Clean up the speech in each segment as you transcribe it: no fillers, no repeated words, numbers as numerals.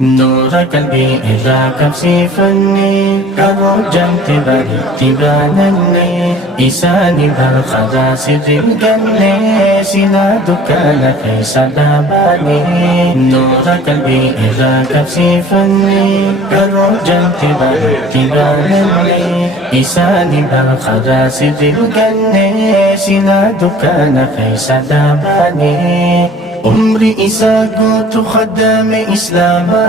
نور قلبي إذا كبسي فني كروجمت برتبانني إساني بالخدا سر الجنة سلا دكان كيس داباني نور قلبي إذا كبسي فني كروجمت برتبانني إساني بالخدا سر الجنة سلا دكان كيس داباني عمري إساقو تخدم إسلاما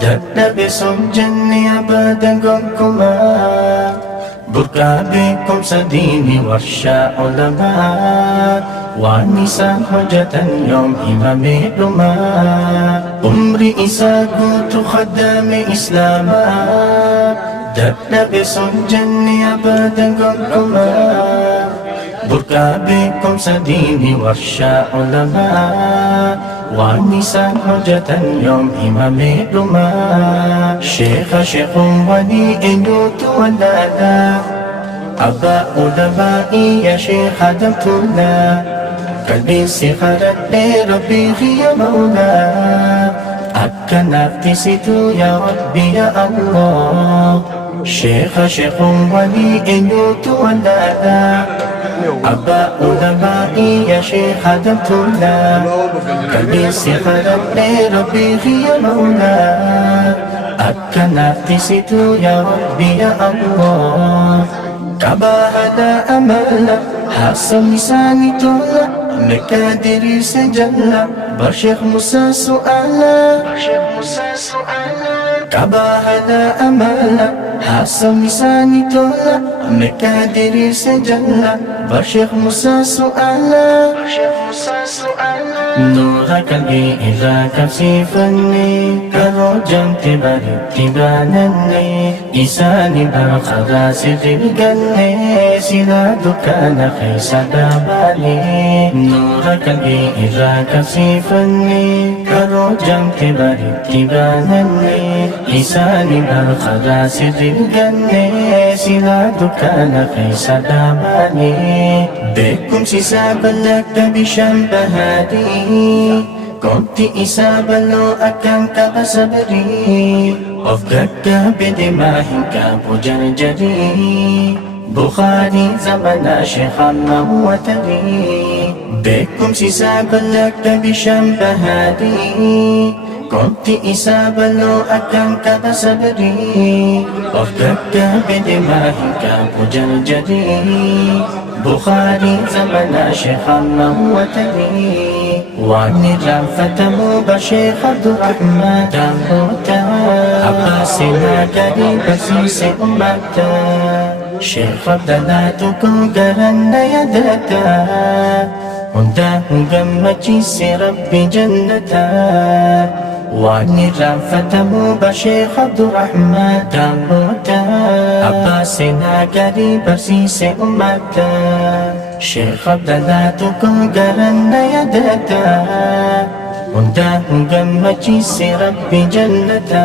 دقنا بسم جني أبدا قمكما بركا بكم سديني ورشا علماء ونساء حجة يوم إمام لما عمري إساقو تخدم إسلاما دقنا بسم جني أبدا قمكما بركا بكم سديني ورشا علماء والنساء حجة يوم إمام لما شيخ ولي إنوت ولالا أبا علمائي يا شيخ دمتنا قلبي سخرت لربي يا مولا أكا نفتسيتو يا ربي يا الله شيخ ولي إنوت ولالا أبا علمائي يا شيخ دمتنا قلبي سخرت لربي يا مولا أكا نفتسيتو يا ربي يا الله كباهنا أملا حسن لساني تولا مكادري سجلا برشيخ موسى سؤالا كباهنا أملا حسن لساني تولا مكادري سجلا برشيخ موسى سؤالا نور قلبي إذا كبسي فني كروجمت برتبانني إساني بالخدا سر الجنة سلا دكان خيس داباني نور قلبي إذا كبسي فني كروجمت برتبانني إساني بالخدا سر الجنة سلا دكان خيس داباني بكم سيساب لك بشنبهادي كنت إسابة لو أكن كبسبري أفكك بدماهن كبجرجري بخاري زمن شيخ وتري بكم سيساب لك بشنبهادي كنت إسابة لو أكن كبسبري أفكك بدماهن كبجرجري بخاري زمن شيخ وتري وعن الرافة مبشيخ عبد الرحمن داوتا عباسنا قريب سيس أمتا شيخ عبدالاتكم قرن يدتا هنده قمتيس ربي جنتا وعن الرافة مبشيخ عبد الرحمن داوتا عباسنا قريب سيس أمتا شيخ عبدالاتكم قرن يدتا هنده قمتيس ربي جنتا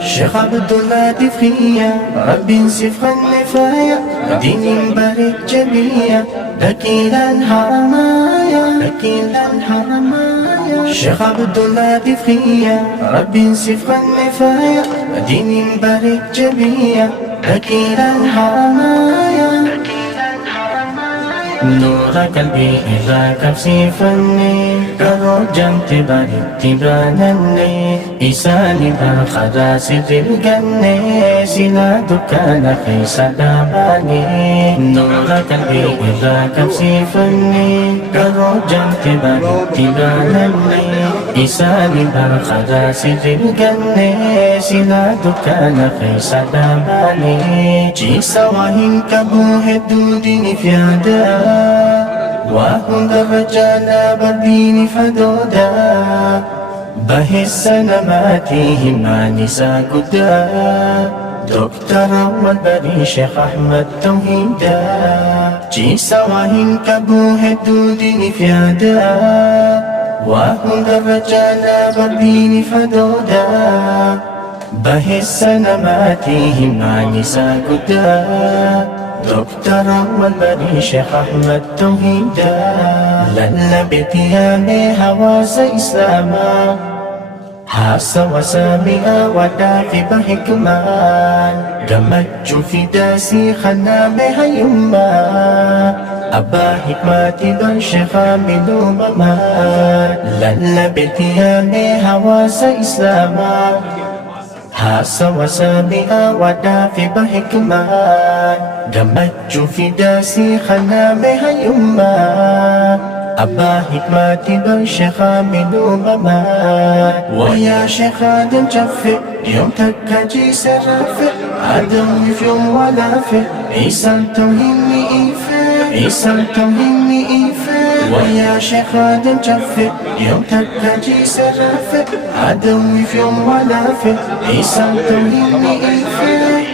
شيخ عبد الله دفخية ربي سفخ النفاية دين بارك جبية دكيل الحرمايا شيخ عبد الله دفخية ربي سفخ النفاية دين بارك جبية دكيل الحرمايا نور قلبي إذا كبسي فني كروجمت برتبانني إساني بالخدا سر الجنة سلا دكان خيس داباني نور قلبي إذا كبسي فني كروجمت برتبانني إساني بالخدا سر الجنة سلا دكان خيس داباني جيس وهن كبوه الدودين في عدا وهم الرجال بالدين فدودا به السلاماتهم مع نساء قدا دكتور والبري شيخ أحمد توحيدا جيس وهن كبوه الدودين في عدا وهم الرجال بالدين فدودا به السلاماتهم مع نساء قدا دكتور والبري شيخ أحمد توحيدا لن بتيامي هواز إسلاما Hasa wasamia wadakiba hikman Gammachuu fi daasii khanaame hayyummaa Abbaa hikmaatii bar sheekhaa miluumamaa Lallabeetti yaamee hawaasa islaamaa Hasa wasamia wadakiba hikman Gammachuu fi daasii khanaame hayyummaa أبا حكمتي بن شيخا من أمما ويا شيخ آدم جفي يوم تكجي سرافي آدم في يوم ولا في عيسى التوهيني إيفي عيسى التوهيني إيفي ويا شيخ آدم جفي يوم تكجي سرافي آدم في يوم ولا في عيسى التوهيني إيفي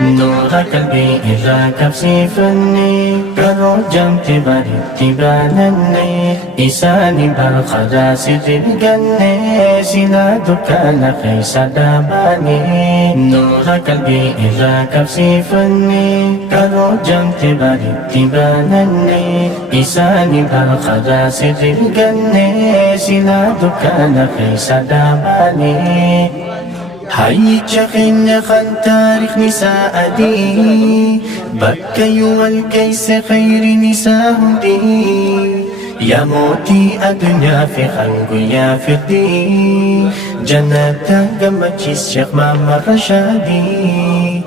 نور قلبي إذا كبسيفني كروجم تباري تبانني إساني بالخدا سر الجنة سلا دكان خيس داماني نور قلبي إذا كبسيفني كروجم تباري تبانني إساني بالخدا سر الجنة سلا دكان خيس داماني هاي جخين خان تاريخ نساء دي بكي والكيس خير نساء دي يا موتي الدنيا في خلق يا فردي جنة قمتشيس شيخ ماما رشادي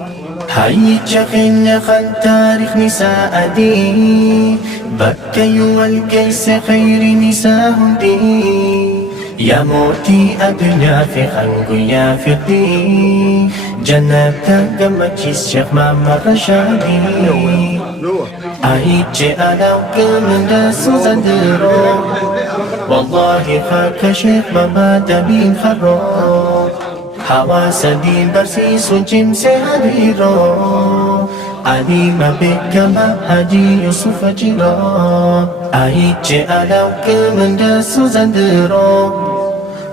هاي جخين خان تاريخ نساء دي بكي والكيس خير نساء دي يا موتي الدنيا في خلق يا فردي جنة قمتشيس شيخ ماما رشادي أهيجي أنا وكمن داسو زندرو والله خاك شيخ ماما دبين خرو حواس دين برسيس جمس هديرو عليم بك ما هدي يوسف جيرو أهيجي أنا وكمن داسو زندرو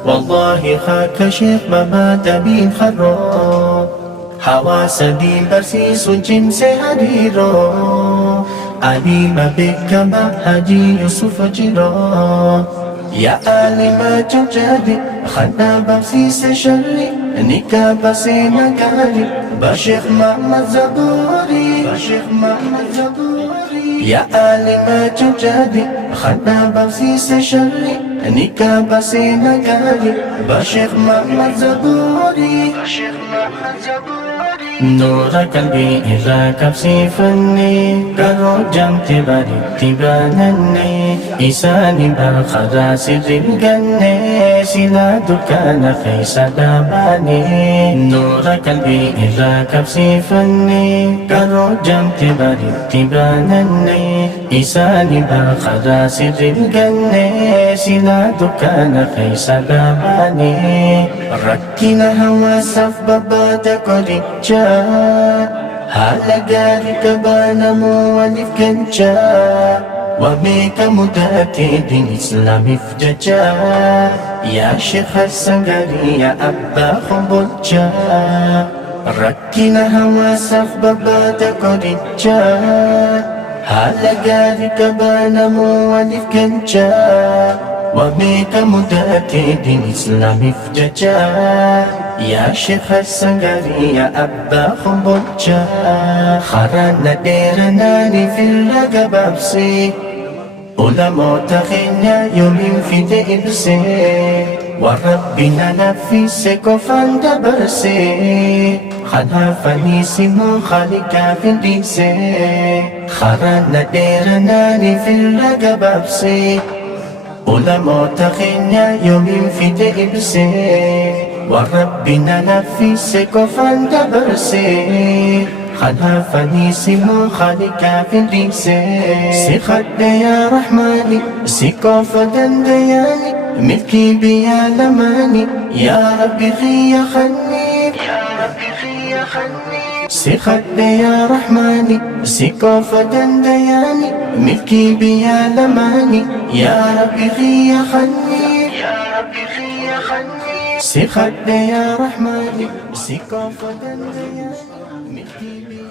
والله خاك شيخ ماما دبين خرو حواس دين برسيس جنس هديرو عليم بك ما هدي يوسف جيرو يا آلما جنجادي خنا بمسيس شري نيكا بسينا كاري بشيخ محمد زبوري بشيخ محمد زبوري يا آلما جنجادي خنا بمسيس شري نيكا بسينا كاري بشيخ محمد زبوري بشيخ محمد زبوري نور قلبي إذا كبسيفني كروجم تباري تبانني إساني بالخدا سر الجنة سلا دكان خيس داماني نور قلبي إذا كبسيفني كروجم تباري تبانني إساني بالخدا سر الجنة سلا دكان خيس داماني ركنا هوا سف بابادك ورجال haala gaarii qabaanamoo waliif galchaa wabeeka mudatee din islaamiif jajaa yaa sheekh Hassan gaarii yaa abbaa kombolchaa rakkina hawaasaaf barbaada qorichaa haala gaarii qabaanamoo waliif galchaa wabeeka mudatee din islaamiif jajaa يا شيخ السنغاري يا أبا خمبوجا خرانا ديرناني في الرقب أبسي علماء تخينا يومين في دئبسي وربنا نفسك وفاند برسي خدها فنيسي مو خالقا في الديسي خرانا ديرناني في الرقب أبسي علماء تخينا يومين في دئبسي وربنا نفسك وفاند برسي خدها فنيسي مو خالقا في الديسي سيخد يا رحماني سيكوفا دندياني ملكي بيا لماني يا ربي خي خني يا ربي خي خني سيخد يا رحماني سيكوفا دندياني ملكي بيا لماني يا ربي خي خني يا ربي خي خني سيخد يا رحماني سيكوفا دندياني ملكي بيا